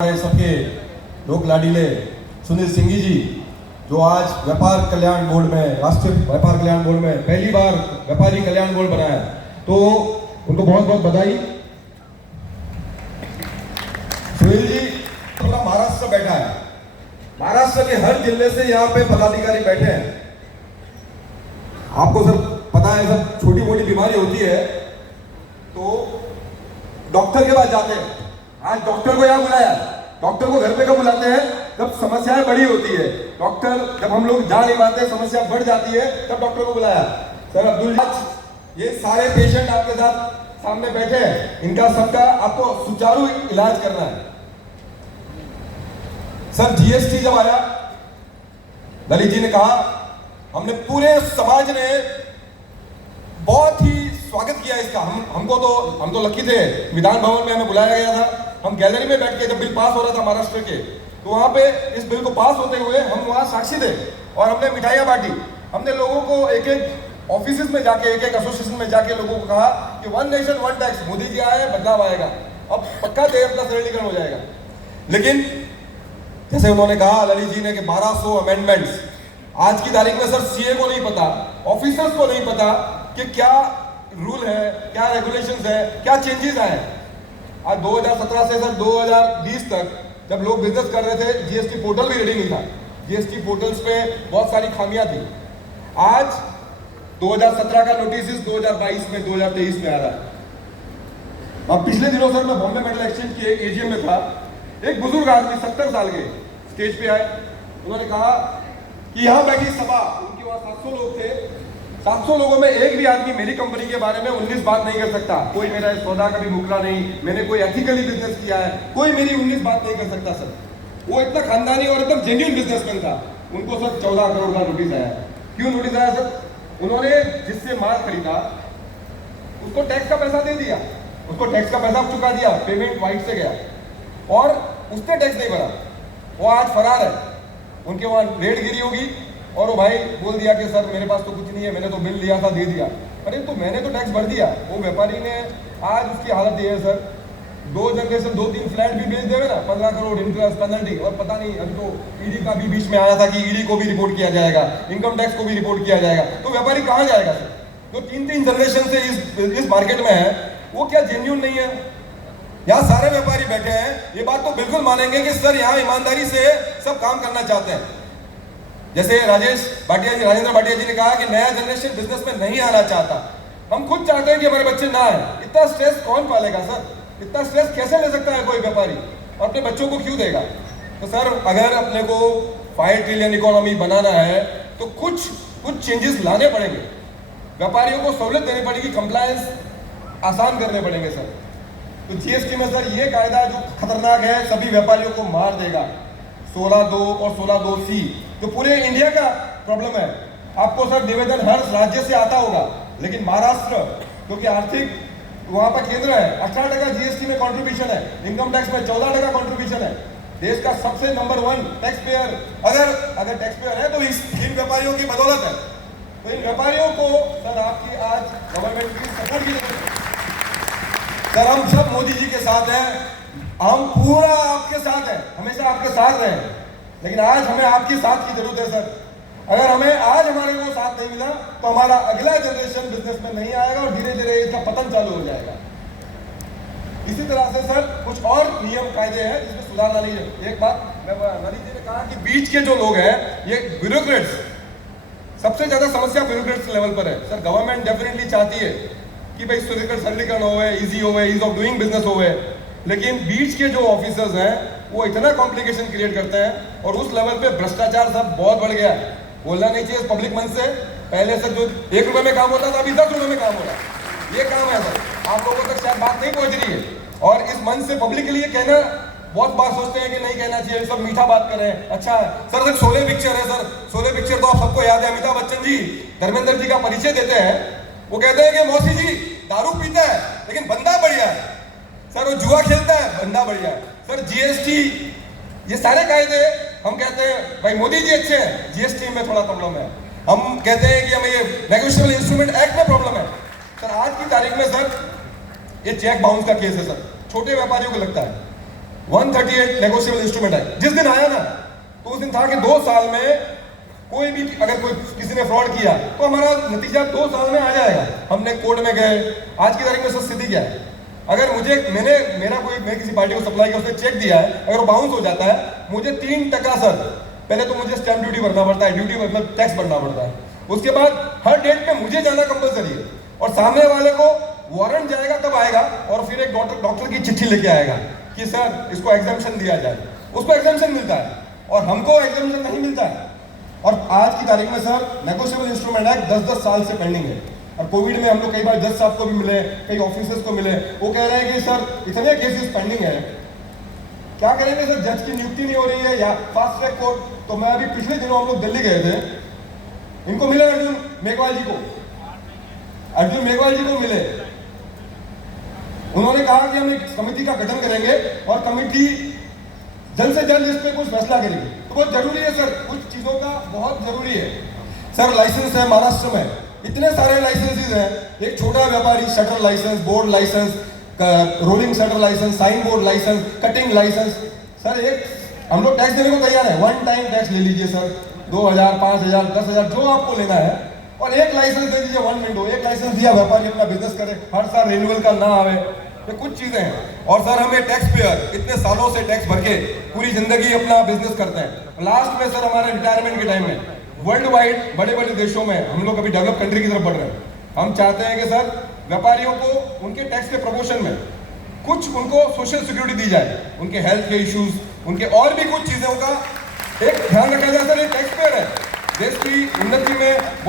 सबके लोक लाडीले सुनील सिंह जी जो आज व्यापार कल्याण बोर्ड में, राष्ट्रीय व्यापार कल्याण बोर्ड में पहली बार व्यापारी कल्याण बोर्ड बनाया, तो उनको बहुत बहुत बधाई। सुनील जी पूरा महाराष्ट्र से बैठा है, महाराष्ट्र के हर जिले से यहाँ पे पदाधिकारी बैठे हैं। आपको सब पता है, सब छोटी मोटी बीमारी होती है तो डॉक्टर के पास जाते हैं। आज डॉक्टर को यहाँ बुलाया, डॉक्टर को घर पे कब बुलाते हैं? जब समस्याएं बड़ी होती है। डॉक्टर जब हम लोग जा नहीं पाते, समस्या बढ़ जाती है, तब डॉक्टर को बुलाया। सर अब्दुल, ये सारे पेशेंट आपके साथ सामने बैठे हैं, इनका सबका आपको सुचारू इलाज करना है। सर जीएसटी जब आया, ललित जी ने कहा, हमने पूरे समाज ने बहुत ही स्वागत किया इसका। हम तो लकी थे, विधान भवन में हमें बुलाया गया था। हम गैलरी में बैठ के जब बिल पास हो रहा था महाराष्ट्र के, तो वहां पे इस बिल को पास होते हुए हम वहां साक्षी थे और हमने मिठाइयां बांटी। हमने लोगों को एक एक ऑफिस में जाके, एक एक एसोसिएशन में जाके लोगों को कहा कि one nation one tax, Modi ji आए, बदलाव आएगा, अब पक्का देश अपना सरलीकरण हो जाएगा। लेकिन जैसे उन्होंने कहा ललित जी ने कि 1200 अमेंडमेंट्स, आज की तारीख में सर सीए को नहीं पता, ऑफिसर्स को नहीं पता कि क्या रूल है, क्या रेगुलेशंस है, क्या चेंजेस आए। आज 2017 से सर 2020 तक जब लोग बिजनेस कर रहे थे, जीएसटी पोर्टल भी रेडी नहीं था। जीएसटी पोर्टल्स पे बहुत सारी खामियां थी। आज 2017 का नोटिस 2022 में, 2023 में आ रहा है। अब पिछले दिनों सर मैं बॉम्बे मेटल एक्सचेंज की एजीएम में था, एक बुजुर्ग आदमी 70 साल के स्टेज पे आए। उन्होंने कहा कि यहाँ बैठी सभा, उनके वहां 700 लोग थे, 700 लोगों में एक भी आदमी मेरी कंपनी के बारे में 19 बात नहीं कर सकता। कोई मेरा सौदा कभी मुकरा नहीं, मैंने कोई एथिकली बिजनेस किया है, कोई मेरी 19 बात नहीं कर सकता सर। वो इतना खानदानी और एकदम जेन्युइन बिजनेसमैन था। उनको सर 14 करोड़ का नोटिस आया। क्यों नोटिस आया सर? उन्होंने जिससे माल खरीदा उसको टैक्स का पैसा दे दिया, उसको टैक्स का पैसा चुका दिया, पेमेंट वाइट से गया और उसने टैक्स नहीं भरा। वो आज फरार है, उनके वहां रेड गिरी होगी और वो भाई बोल दिया कि सर मेरे पास तो कुछ नहीं है, मैंने तो बिल लिया था, दे दिया। अरे तो मैंने तो टैक्स भर दिया। वो व्यापारी ने आज उसकी हालत ये है सर, 2 जनरेशन 2-3 फ्लैट भी बेच देवे ना, 15 करोड़ इंटरेस्ट पेनल्टी, और पता नहीं अभी तो ईडी का भी बीच में आया था कि ईडी को भी रिपोर्ट किया जाएगा, इनकम टैक्स को भी रिपोर्ट किया जाएगा। तो व्यापारी कहाँ जाएगा सर? जो 3-3 जनरेशन से इस मार्केट में है, वो क्या जेन्युइन नहीं है? यहाँ सारे व्यापारी बैठे हैं, ये बात तो बिल्कुल मानेंगे कि सर यहाँ ईमानदारी से सब काम करना चाहते हैं। जैसे राजेंद्र भाटिया जी ने कहा कि नया जनरेशन बिजनेस में नहीं आना चाहता। हम खुद चाहते हैं कि हमारे बच्चे ना आए। इतना स्ट्रेस कौन पालेगा सर? इतना स्ट्रेस कैसे ले सकता है कोई व्यापारी, और अपने बच्चों को क्यों देगा? तो सर अगर अपने को 5 ट्रिलियन इकोनॉमी बनाना है तो कुछ चेंजेस लाने पड़ेंगे। व्यापारियों को सहूलियत देनी पड़ेगी, कंप्लायंस आसान करने पड़ेंगे सर। तो जीएसटी में सर ये कायदा जो खतरनाक है, सभी व्यापारियों को मार देगा। 16(2) और 16(2)(c) जो पूरे इंडिया का प्रॉब्लम है। आपको सर निवेदन हर राज्य से आता होगा, लेकिन महाराष्ट्र क्योंकि आर्थिक वहां पर केंद्र है, 18% जीएसटी में कंट्रीब्यूशन है, इनकम टैक्स में 14% कंट्रीब्यूशन है। देश का सबसे नंबर 1 टैक्स पेयर अगर टैक्स पेयर है तो इन व्यापारियों की बदौलत है। तो इन व्यापारियों को सर आपकी आज गवर्नमेंट की सपोर्ट की जरूरत है। सर हम सब मोदी जी के साथ हैं, हम पूरा आपके साथ हैं, हमेशा आपके साथ रहे, लेकिन आज हमें आपकी साथ की जरूरत है सर। अगर हमें आज हमारे को साथ नहीं मिला तो हमारा अगला जनरेशन बिजनेस में नहीं आएगा और धीरे धीरे इसका पतन चालू हो जाएगा। इसी तरह से सर कुछ और नियम कायदे हैं जिसमें सुधार लानी है। एक बात नलित जी ने कहा कि बीच के जो लोग हैं, ये ब्यूरोक्रेट्स, सबसे ज्यादा समस्या ब्यूरोक्रेट्स लेवल पर है। सर गवर्नमेंट डेफिनेटली चाहती है कि भाई सरलीकरण हो, ईजी हो, ईज ऑफ डूइंग बिजनेस हो, लेकिन बीच के जो ऑफिसर्स हैं वो इतना कॉम्प्लिकेशन क्रिएट करते हैं और उस लेवल पे भ्रष्टाचार सब बहुत बढ़ गया है। बोलना नहीं चाहिए पब्लिक मंच से, पहले से जो 1 रुपए में काम होता था अभी 10 रुपए में काम हो रहा है। ये काम है सर, आप लोगों तक शायद बात नहीं पहुंच रही है, और इस मंच से पब्लिक के लिए कहना बहुत बार सोचते हैं कि नहीं कहना चाहिए, सब मीठा बात करें। अच्छा सर शोले पिक्चर है सर, शोले पिक्चर तो आप सबको याद है, अमिताभ बच्चन जी धर्मेंद्र जी का परिचय देते हैं। वो कहते हैं कि मौसी जी दारू पीता है लेकिन बंदा बढ़िया है। सर वो जुआ खेलता है, बंदा बढ़िया है। सर जीएसटी, ये सारे कायदे हम कहते हैं भाई मोदी जी अच्छे हैं, जीएसटी में थोड़ा प्रॉब्लम है। हम कहते हैं कि हमें ये नेगोशिएबल इंस्ट्रूमेंट एक्ट में प्रॉब्लम है। सर आज की तारीख में सर ये चेक बाउंस का केस है सर, छोटे व्यापारियों को लगता है। 138 नेगोशिएबल इंस्ट्रूमेंट है। जिस दिन आया ना तो उस दिन था कि 2 साल में कोई भी अगर कोई किसी ने फ्रॉड किया तो हमारा नतीजा 2 साल में आ जाएगा। हमने कोर्ट में गए। आज की तारीख में सर स्थिति क्या है? अगर मैं किसी पार्टी को सप्लाई किया, उसने चेक दिया है, अगर वो बाउंस हो जाता है, मुझे 3% सर, पहले तो मुझे स्टैंप ड्यूटी भरना पड़ता है, ड्यूटी मतलब टैक्स भरना पड़ता है, उसके बाद हर डेट पे मुझे जाना कंपलसरी है, और सामने वाले को वारंट जाएगा तब आएगा, और फिर एक डॉक्टर की चिट्ठी लेके आएगा कि सर इसको एग्जाम्पशन दिया जाए। उसको एग्जाम्पशन मिलता है और हमको एग्जाम्पशन नहीं मिलता है। और आज की तारीख में सर नेगोशिएबल इंस्ट्रूमेंट एक्ट 10-10 साल से पेंडिंग है। और कोविड में हम लोग कई बार जज साहब को भी मिले, कई ऑफिसर्स को मिले, वो कह रहे हैं कि सर इतने केसेस पेंडिंग है, क्या करेंगे सर, जज की नियुक्ति नहीं हो रही है या फास्ट ट्रैक कोर्ट। तो मैं अभी पिछले दिनों हम लोग दिल्ली गए थे, इनको मिले अर्जुन मेघवाल जी को मिले। उन्होंने कहा कि हम एक समिति का गठन करेंगे और कमिटी जल्द से जल्द इस पे कुछ फैसला करेंगे। तो बहुत जरूरी है सर, कुछ चीजों का बहुत जरूरी है सर। लाइसेंस है महाराष्ट्र में, इतने सारे लाइसेंसेस हैं। एक छोटा व्यापारी shutter licence, board licence, rolling shutter licence, sign board licence, cutting licence. Sir एक हम लोग टैक्स देने को तैयार है, वन टाइम टैक्स ले लीजिए सर, 2000, 5000, 10,000 जो आपको लेना है, और एक लाइसेंस दे दीजिए, वन विंडो, एक लाइसेंस दिया, व्यापारी अपना बिजनेस करे, हर साल रिन्यूअल का ना आवे। ये कुछ चीजें हैं। और सर हमें टैक्स पेयर इतने सालों से टैक्स भर के पूरी जिंदगी अपना बिजनेस करते हैं। लास्ट में सर हमारे रिटायरमेंट के टाइम में वर्ल्ड वाइड बड़े बड़े देशों में हम लोग अभी डेवलप कंट्री की तरफ बढ़ रहे हैं। हम चाहते हैं कि सर व्यापारियों को उनके टैक्स के प्रमोशन में कुछ उनको सोशल सिक्योरिटी दी जाए, उनके हेल्थ के इश्यूज, उनके और भी कुछ चीजों का एक ध्यान रखा जाए। सर ये टैक्स पेयर है, देश की उन्नति में